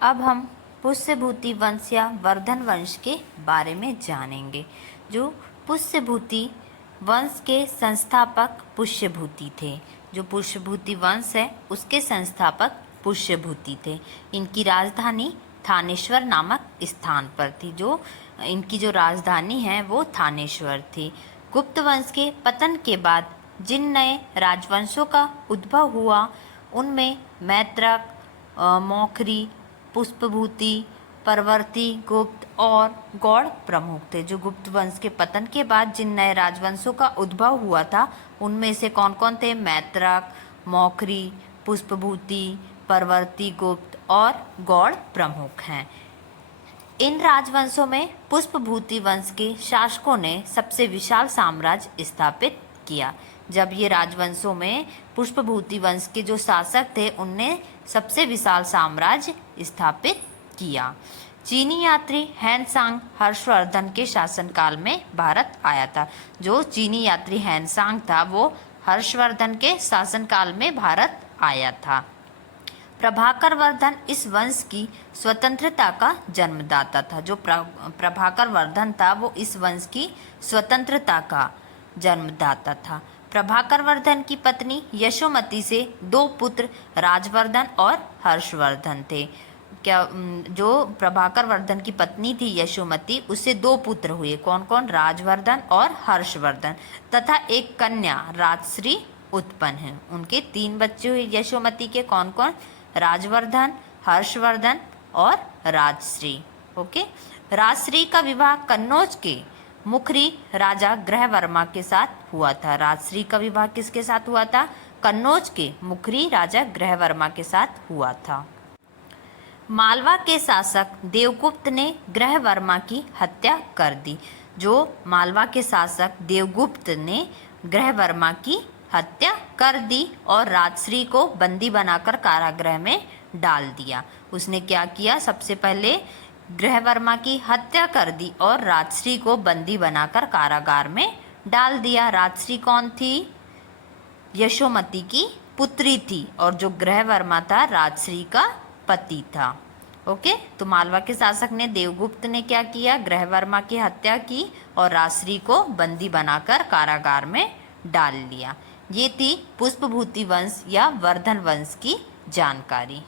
अब हम पुष्यभूति वंश या वर्धन वंश के बारे में जानेंगे। जो पुष्यभूति वंश के संस्थापक पुष्यभूति थे। जो पुष्यभूति वंश है उसके संस्थापक पुष्यभूति थे। इनकी राजधानी थानेश्वर नामक स्थान पर थी। जो इनकी जो राजधानी है वो थानेश्वर थी। गुप्त वंश के पतन के बाद जिन नए राजवंशों का उद्भव हुआ उनमें मैत्रक, मौखरी, पुष्पभूति, परवर्ती, गुप्त और गौड़ प्रमुख थे। जो गुप्त वंश के पतन के बाद जिन नए राजवंशों का उद्भव हुआ था उनमें से कौन कौन थे? मैत्रक, मौखरी, पुष्पभूति, परवर्ती, गुप्त और गौड़ प्रमुख हैं। इन राजवंशों में पुष्पभूति वंश के शासकों ने सबसे विशाल साम्राज्य स्थापित किया। जब ये राजवंशों में पुष्पभूति वंश के जो शासक थे उनने सबसे विशाल साम्राज्य स्थापित किया। चीनी यात्री हैनसांग हर्षवर्धन के शासनकाल में भारत आया था। जो चीनी यात्री हैनसांग था वो हर्षवर्धन के शासनकाल में भारत आया था। प्रभाकर वर्धन इस वंश की स्वतंत्रता का जन्मदाता था। जो प्रभाकर वर्धन था वो इस वंश की स्वतंत्रता का जन्मदाता था। प्रभाकर वर्धन की पत्नी यशोमती से 2 पुत्र राजवर्धन और हर्षवर्धन थे। जो प्रभाकर वर्धन की पत्नी थी यशोमती, उससे 2 पुत्र हुए। कौन कौन? राजवर्धन और हर्षवर्धन, तथा एक कन्या राजश्री उत्पन्न है। उनके 3 बच्चे हुए यशोमती के। कौन कौन? राजवर्धन, हर्षवर्धन और राजश्री। ओके। राजश्री का विवाह कन्नौज के मुखरी राजा ग्रहवर्मा के साथ हुआ था। राजश्री का विवाह किसके साथ हुआ था? कन्नौज के मुखरी राजा ग्रहवर्मा के साथ हुआ था। मालवा के शासक देवगुप्त ने ग्रहवर्मा की हत्या कर दी। जो मालवा के शासक देवगुप्त ने ग्रहवर्मा की हत्या कर दी और राजश्री को बंदी बनाकर कारागृह में डाल दिया। उसने क्या किया? सबसे पहले ग्रहवर्मा की हत्या कर दी और राजश्री को बंदी बनाकर कारागार में डाल दिया। राजश्री कौन थी? यशोमती की पुत्री थी और जो ग्रहवर्मा था राजश्री का पति था। ओके। तो मालवा के शासक ने देवगुप्त ने क्या किया? ग्रहवर्मा की हत्या की और राजश्री को बंदी बनाकर कारागार में डाल लिया। ये थी पुष्पभूति वंश या वर्धन वंश की जानकारी।